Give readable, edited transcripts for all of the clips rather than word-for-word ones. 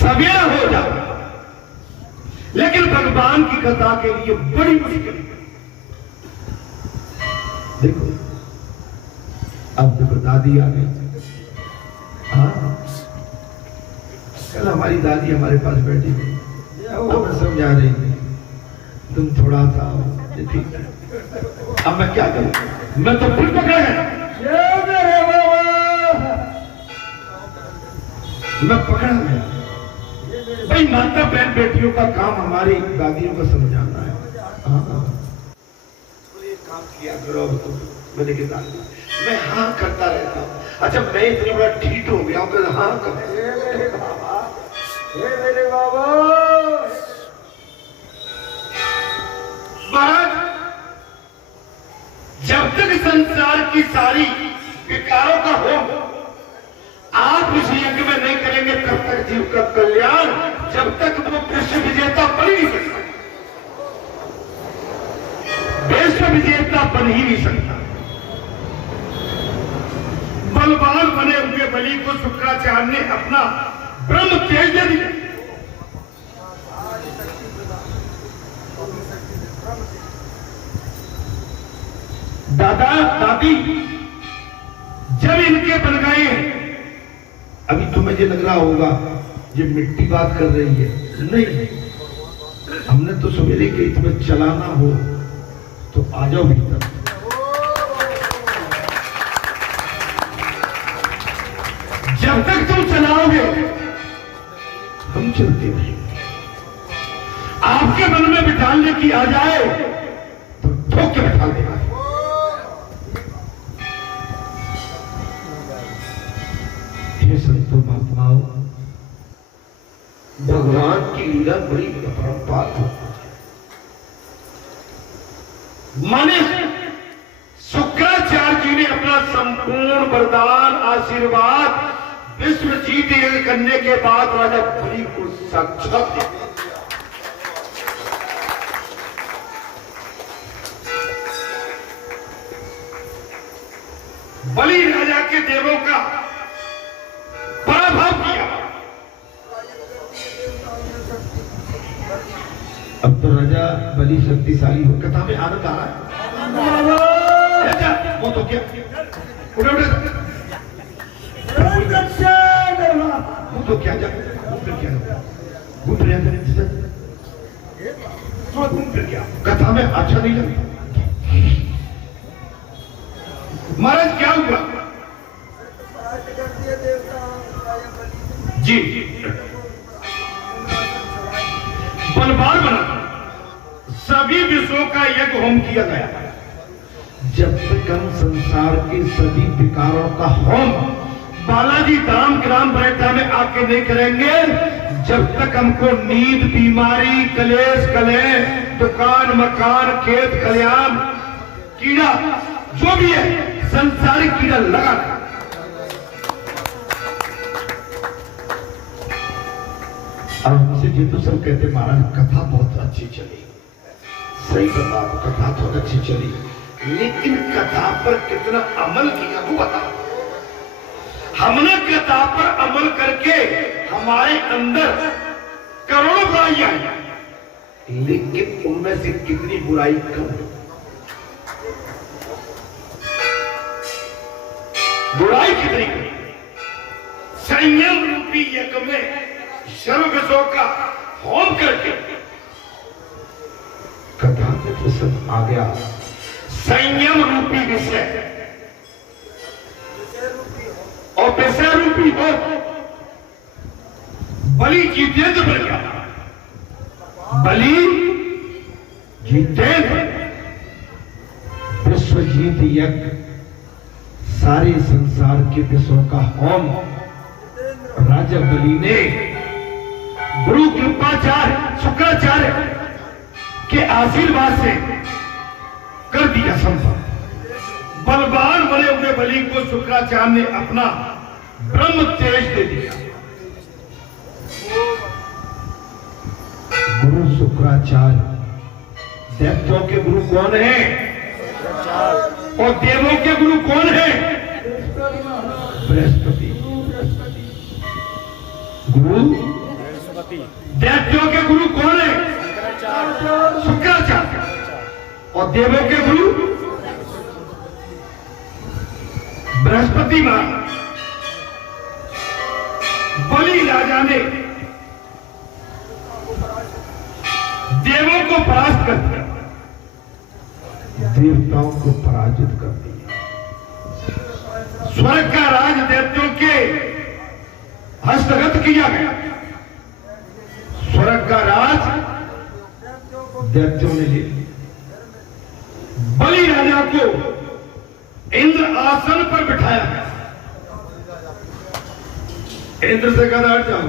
सवेरा हो जाता, लेकिन भगवान की कथा के लिए बड़ी मुश्किल है। देखो अब देखो दादी आ गई। हाँ, कल हमारी दादी हमारे पास बैठी थी, हमें समझा रही थी तुम थोड़ा सा ठीक है। अब मैं क्या करूं, मैं तो फिर पकड़ा गया, मैं पकड़ा गया। भाई माता बहन बेटियों का काम हमारी दादियों को समझाना है। हाँ, ये काम किया करो। मैंने कहा मैं हाँ करता रहता हूँ। अच्छा मैं इतनी बड़ा ठीक हो गया हूँ कि हाँ कर। मेरे बाबा महाराज, जब तक संसार की सारी विकारों का हो आप उस यज्ञ में नहीं करेंगे तब तक जीव का कल्याण, जब तक वो विश्व विजेता बन ही नहीं सकता, विश्व विजेता बन ही नहीं सकता। बलवान बने हुए बलि को शुक्राचार्य ने अपना ब्रह्म तेज दे दिया। दादा दादी जब इनके बन गए, अभी तो मुझे लग रहा होगा ये मिट्टी बात कर रही है, नहीं, हमने तो सवेरे के इसमें चलाना हो तो आ जाओ भीतर। जब तक तुम चलाओगे हम चलते रहेंगे। आपके मन में बिठाने की आ जाए तो ठोक के बिठा देगा। हे संतो महात्माओं, भगवान की लीला बड़ी अपरंपार है। माने शुक्राचार्य जी ने अपना संपूर्ण वरदान आशीर्वाद विश्व जीत करने के बाद राजा बलि को साक्षात दिया। बलि राजा के देवों का पराभव किया। अब तो राजा बलि शक्तिशाली हो, कथा में आनंद आ रहा है। वो तो क्या उठे उठे वो तो क्या घूम फिर क्या कथा में अच्छा नहीं लगता। महाराज क्या हुआ जी, बलवान बना, सभी विषयों का यज्ञ होम किया गया। जब तक हम संसार के सभी विकारों का होम बालाजी धाम ग्राम बरेटा में आके नहीं करेंगे, जब तक हमको नींद, बीमारी, कलेश, कलेह, दुकान, मकान, खेत, खलियान, कीड़ा जो भी है संसारिक कीड़ा लगा। और हमसे जी तो सब कहते महाराज कथा बहुत अच्छी चली, सही बता, कथा तो अच्छी चली, लेकिन कथा पर कितना अमल किया वो बताओ। हमने कथा पर अमल करके हमारे अंदर करोड़ों बुराइयां आई, लेकिन उनमें से कितनी बुराई कम है? बुराई कितनी कम? संयम रूपी यज्ञ में सर्व विषयों का होम करके कथा में तो सब आ गया। संयम रूपी विषय और विषय रूपी हो, बलि जितेंद्र बन गया। बलि जितेंद्र विश्व जीत यज्ञ, सारे संसार के विषयों का होम राजा बलि ने गुरु कृपाचार्य शुक्राचार्य के आशीर्वाद से कर दिया संभव। बलवान बने हुए बलि को शुक्राचार्य ने अपना ब्रह्म तेज दे दिया। गुरु शुक्राचार्य, दैत्यों के गुरु कौन है और देवों के गुरु कौन है? बृहस्पति। गुरु दैत्यों के गुरु कौन है? शुक्राचार्य। और देवों के गुरु बृहस्पति महाराज। बलि राजा ने देवों को परास्त कर दिया, देवताओं को पराजित कर दिया। स्वर्ग का राज दैत्यों के हस्तगत किया गया। स्वर्ग का राज दैत्यों ने ले लिया। बलि राजा को इंद्र आसन पर बिठाया गया। इंद्र से कहा हट जाओ,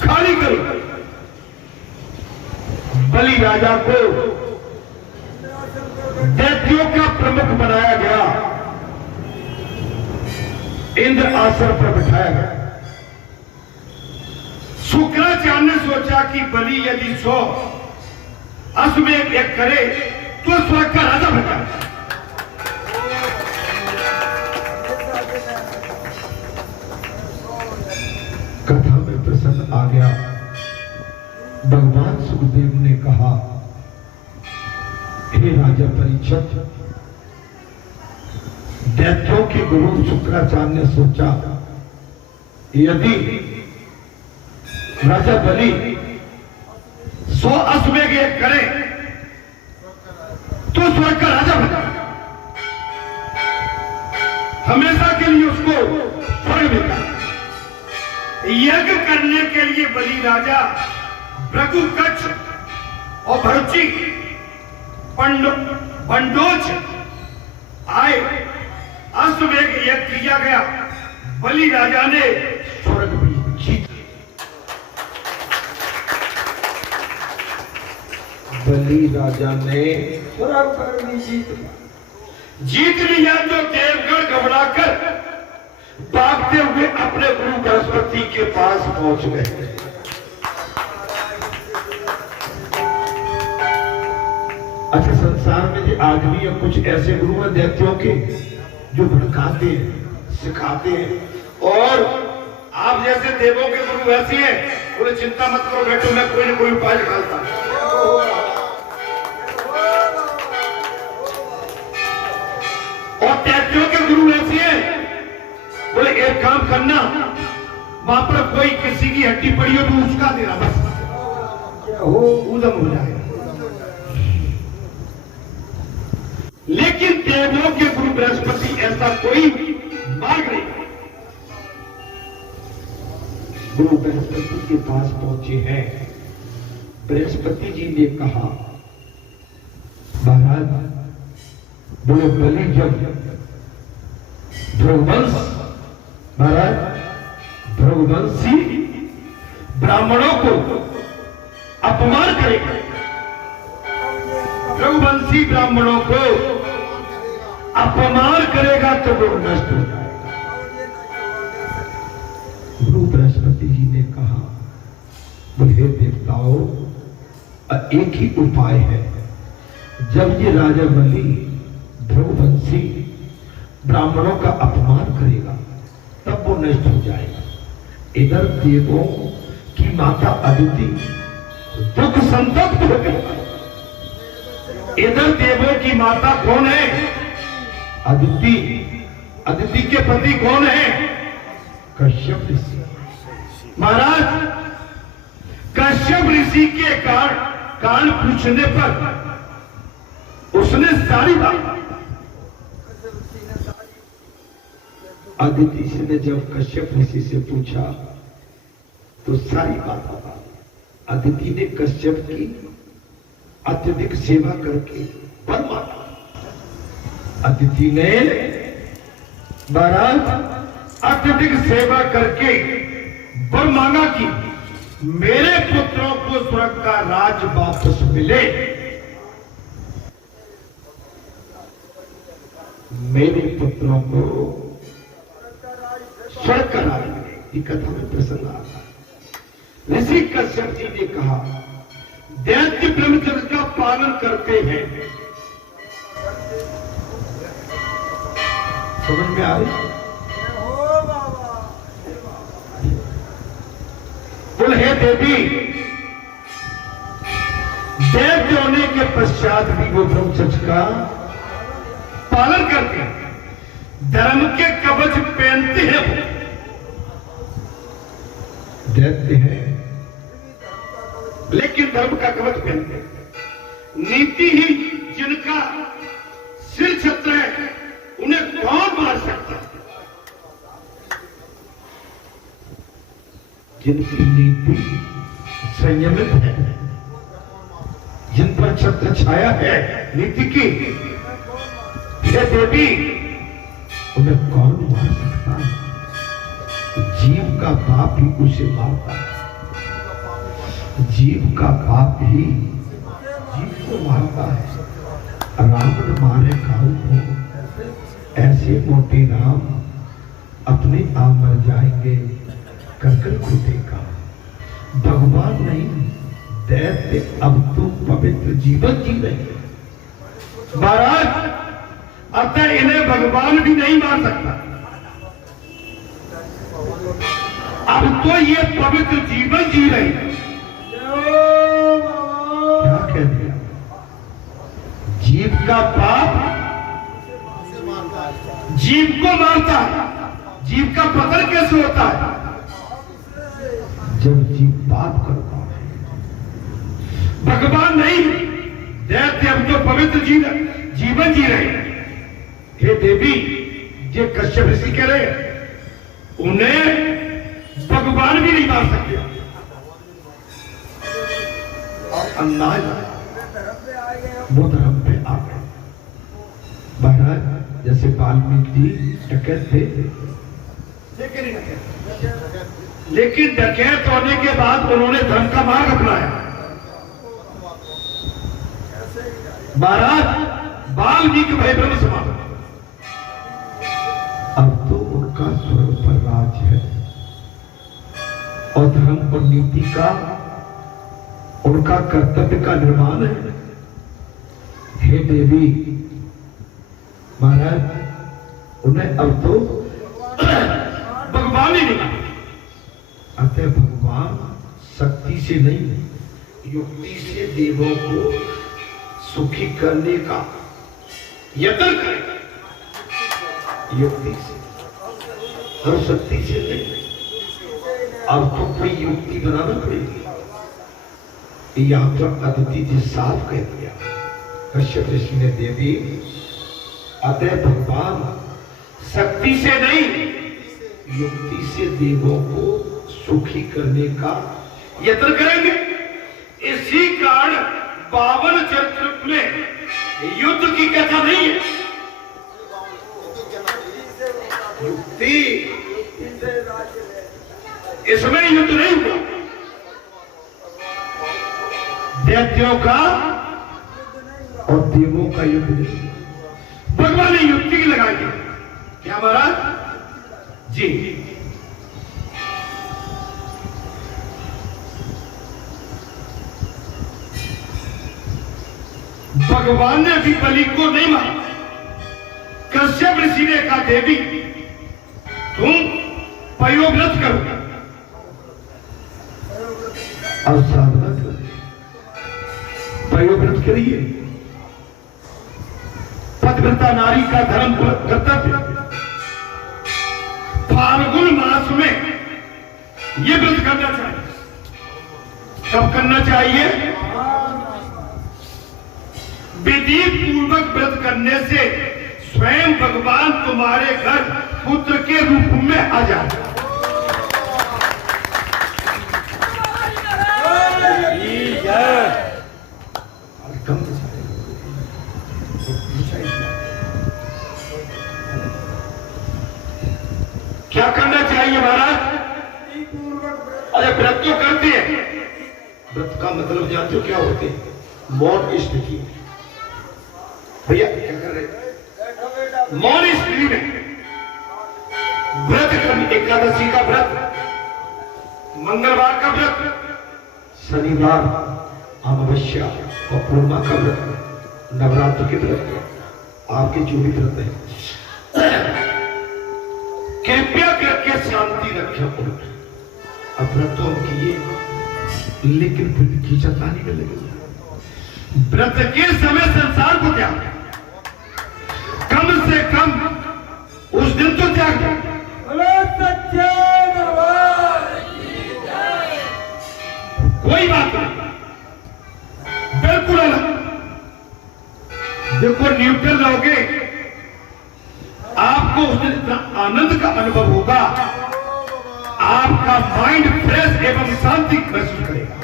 खाली करो। बलि राजा को दैत्यों का प्रमुख बनाया गया, इंद्र आसन पर बिठाया गया। शुक्राचार्य ने सोचा कि बलि यदि 100 अश्वमेध यज्ञ करे तो स्वर्ग का राजा बन जाए। कथा में प्रसन्न आ गया। भगवान सुखदेव ने कहा, हे राजा परीक्षित, दैत्यों के गुरु शुक्राचार्य ने सोचा यदि राजा बलि 100 अश्वमेध यज्ञ करे तो स्वर्ग का राजा बन जाए, हमेशा के लिए उसको स्वर्ग मिलता। यज्ञ करने के लिए बलि राजा भृगु, कच्छ और भरुचि पंडोज आए। अश्वमेध यज्ञ किया गया। बलि राजा ने स्वर्ग भी जीत लिया। बलि राजा ने स्वर्ग भी जीत लिया। तो देवगण घबराकर भागते हुए अपने गुरु बृहस्पति के पास पहुंच गए। अच्छा, संसार में जो आदमी या कुछ ऐसे गुरु हैं दैत्यों के जो भड़काते हैं, सिखाते हैं। और आप जैसे देवों के गुरु ऐसे हैं, बोले चिंता मत करो बेटो, मैं कोई ना कोई उपाय निकालता हूं। और दैत्यों के गुरु ऐसे हैं, बोले एक काम करना, वहां पर कोई किसी की हड्डी पड़ी हो तो उसका देना, बस हो उदम हो जाएगा। लेकिन देवों के गुरु बृहस्पति ऐसा कोई मार्ग नहीं। गुरु बृहस्पति के पास पहुंचे हैं। बृहस्पति जी ने कहा, महाराज, बोले बलि जब भृगुवंश, महाराज भृगुवंशी ब्राह्मणों को अपमान करेगा, भृगुवंशी ब्राह्मणों को अपमान करेगा तो वो नष्ट हो जाएगा। गुरु बृहस्पति जी ने कहा, बोले देवताओं, एक ही उपाय है। जब ये राजा बलि भृगुवंशी ब्राह्मणों का अपमान करेगा तब वो नष्ट हो जाएगा। इधर देवों की माता अदिति दुख संतप्त हो गई। इधर देवों की माता कौन है? अदिति। अदिति के पति कौन है? कश्यप ऋषि। महाराज, कश्यप ऋषि के कान पूछने पर उसने सारी बात, अदिति जी ने जब कश्यप ऋषि से पूछा तो सारी बात बता। अदिति ने कश्यप की अत्यधिक सेवा करके वर मांगा। अदिति ने महाराज अत्यधिक सेवा करके वर मांगा कि मेरे पुत्रों को स्वर्ग का राज वापस मिले, मेरे पुत्रों को स्वर्ग का राज मिले। ये कथा में प्रसंग आता है। ऋषि कश्यप जी ने कहा, दैत्य ब्रह्मचर्य का पालन करते हैं। समझ में आ रही? देवी, दैत्य होने के पश्चात भी वो ब्रह्मचर्य का पालन करते हैं, धर्म के कवच पहनते हैं। वो दैत्य है लेकिन धर्म का कवच पहनते हैं। नीति ही जिनका सिर छत्र है, उन्हें कौन मार सकता है? जिनकी नीति संयमित है, जिन पर छत्र छाया है नीति की, हे देवी, उन्हें कौन मार सकता है? जीव का पाप ही उसे मारता है, जीव का पाप ही जीव को मारता है। रावण मारे काऊ को, ऐसे मोटे राम अपने आप मर जाएंगे, करकर खुदेगा। भगवान नहीं, दैत्य अब तो पवित्र जीवन जी रहे। महाराज, अतः इन्हें भगवान भी नहीं मार सकता। अब तो ये पवित्र जीवन जी रहे हैं। क्या कहते हैं? जीव का पाप जीव को मारता है। जीव का पतन कैसे होता है? जब जीव पाप करता है। भगवान नहीं, दैत्य अब तो पवित्र जीवन जी रहे हैं। हे देवी, ये कश्यप ऋषि कह रहे, उन्हें भगवान भी नहीं मार सकते। और अन्याय वो धर्म पे आ गए। महाराज, जैसे वाल्मीकि डकैत थे, लेकिन डकैत होने के बाद उन्होंने धर्म का मार्ग अपनाया। महाराज, वाल्मीकि भाई ब्रह्म समान, अब तो उनका स्वर्ग पर राज है और धर्म और नीति का उनका कर्तव्य का निर्माण है। हे देवी, महाराज, उन्हें अब तो भगवान ही नहीं, अतः भगवान शक्ति से नहीं, युक्ति से देवों को सुखी करने का यत्न करेगा। युक्ति से और शक्ति से नहीं। अब तो कोई युक्ति बनाना पड़ेगी। यहां तो अदिति जी साफ कह दिया, कश्यप ऋषि ने, देवी, अतः भगवान शक्ति से नहीं, युक्ति से देवों को सुखी करने का यत्न करेंगे। इसी कारण 52 चरित्र में युद्ध की कथा नहीं है। युक्ति, इसमें युद्ध नहीं हुआ। दैत्यों का और देवों का युद्ध नहीं, भगवान ने युक्ति की लगाई है। क्या महाराज जी? भगवान ने भी बलि को नहीं मारा। कश्यप ऋषि ने कहा, देवी, तुम पयोव्रत करो। अब साधना करो, पयोव्रत करिए। पतिव्रता नारी का धर्म कर्तव्य। फाल्गुन मास में ये व्रत करना चाहिए। कब करना चाहिए? विधि पूर्वक व्रत करने से स्वयं भगवान तुम्हारे घर पुत्र के रूप में आ जाए। क्या करना चाहिए महाराज? अरे व्रत तो करते हैं। व्रत का मतलब जानते हो क्या होते हैं? मौन स्थिति। भैया क्या कर रहे? मौन स्थिति में व्रत करनी। एकादशी का व्रत, मंगलवार का व्रत, शनिवार अमावस्या और पूर्णिमा का व्रत, नवरात्र के व्रत, आपके जो भी व्रत है, कृपया करके शांति रखें। अब व्रत तो हम किए, लेकिन फिर खींचतानी में लगे। व्रत के समय संसार को त्याग, कम से कम उस दिन तो त्याग दो। कोई बात नहीं, बिल्कुल अलग। देखो न्यूट्रल रहोगे, आपको उस दिन इतना आनंद का अनुभव होगा, आपका माइंड फ्रेश एवं शांति महसूस करेगा।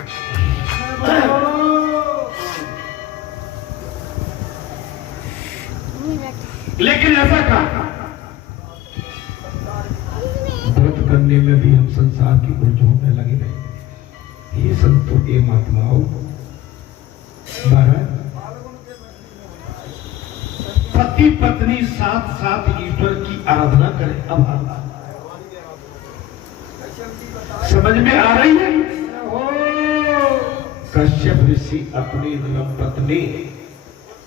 लेकिन ऐसा कहा, व्रत करने में भी हम संसार की उलझनों में लगे रहे। ये संतों ये महात्माओं, पति पत्नी साथ साथ ईश्वर की आराधना करें। अब समझ में आ रही है? कश्यप ऋषि अपनी पत्नी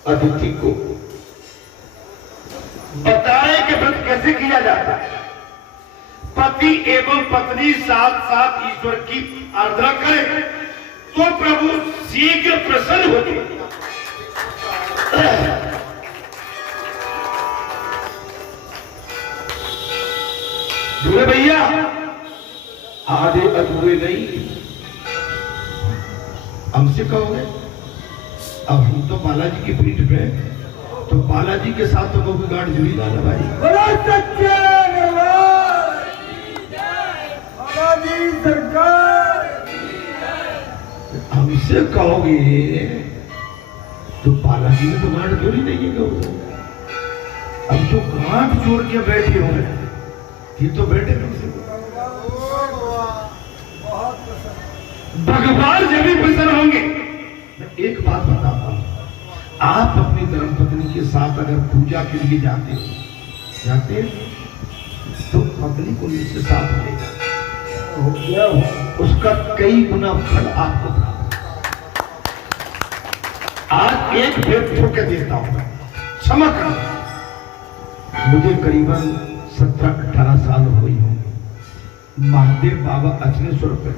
अदिति को बताए कि व्रत कैसे किया जाता है। पति एवं पत्नी साथ साथ ईश्वर की आराधना करें तो प्रभु शीघ्र प्रसन्न होते। बोले भैया आधे अधूरे नहीं, हमसे कहोगे अब हम तो बालाजी की पीठ पे, तो बालाजी के साथ तो वो गांठ जुड़ी ना भाई। हमसे कहोगे तो बालाजी में तो गांठ जोड़ी नहीं है। अब जो गांठ जोड़ के बैठे हो ये तो बैठे हमसे। भगवान जब भी प्रसन्न होंगे। मैं एक बात बताता हूं, आप अपनी धर्मपत्नी के साथ अगर पूजा के लिए जाते तो पत्नी को इसके साथ मिलेगा, तो क्या उसका कई गुना फल आपको प्राप्त। आज एक भेद ठोके देता हूं, क्षमा करना, मुझे करीबन 17-18 साल हुई होंगे। महादेव बाबा अचलेश्वर पे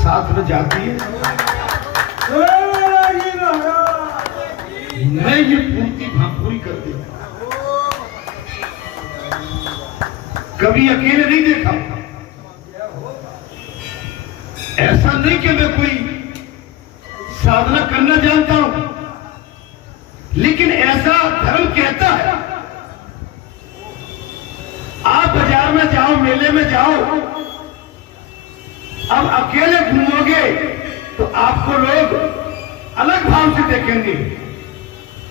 साथ में जाती है। मैं ये पूरी करती हूँ, कभी अकेले नहीं देखा। ऐसा नहीं कि मैं कोई साधना करना जानता हूं, लेकिन ऐसा धर्म कहता है। आप बाजार में जाओ, मेले में जाओ, अब अकेले घूमोगे तो आपको लोग अलग भाव से देखेंगे,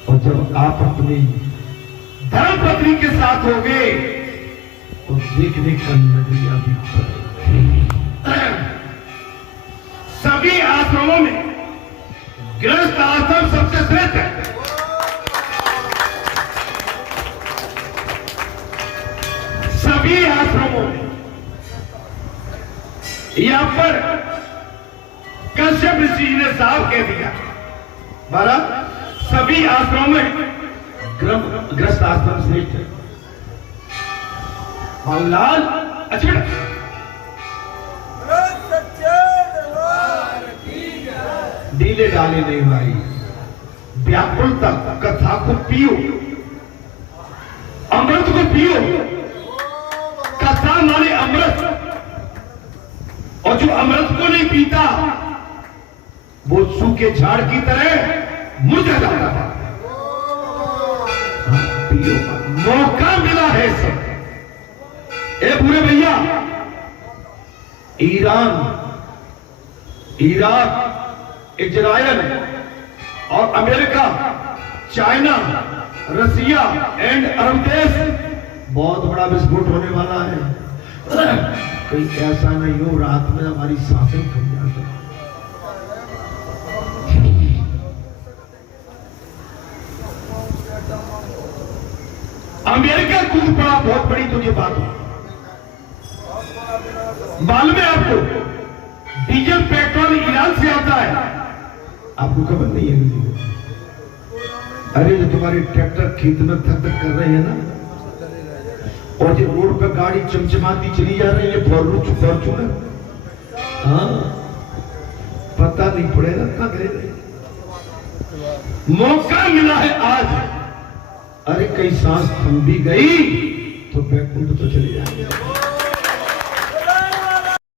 और जब आप अपनी धर्मपत्नी के साथ होगे तो देखने का नजरिया भी सभी आश्रमों में गृहस्थ आश्रम सबसे श्रेष्ठ है। सभी आश्रमों में यहां पर कश्यप ऋषि ने साफ कह दिया, महाराज सभी आश्रमों में गृहस्थ आश्रम श्रेष्ठ है। लाल अच्छा डीले डाले नहीं भाई, व्याकुलता कथा को पियो, अमृत को पियो। कथा माने अमृत, और जो अमृत को नहीं पीता वो सूखे झाड़ की तरह मुरझा जाता है। पियो, मौका मिला है सब। ए पूरे भैया, ईरान, इराक, इजराइल और अमेरिका, चाइना, रसिया एंड अरब देश बहुत बड़ा विस्फोट होने वाला है। कहीं ऐसा नहीं हो रात में हमारी सांसें थम जाती। अमेरिका कूद पड़ा, बहुत बड़ी तुझे बात हो। मालूम है आपको डीजल पेट्रोल ईरान से आता है, आपको खबर नहीं है किसी को? अरे जो तुम्हारे ट्रैक्टर खेत में थक थक कर रहे हैं ना, और ये रोड पे गाड़ी चमचमाती चली जा रही है, फॉर्चूनर, हाँ, पता नहीं पड़ेगा कब मौका मिला है आज। अरे कई सांस थम भी गई तो बैकुंठ तो चली जाएगी।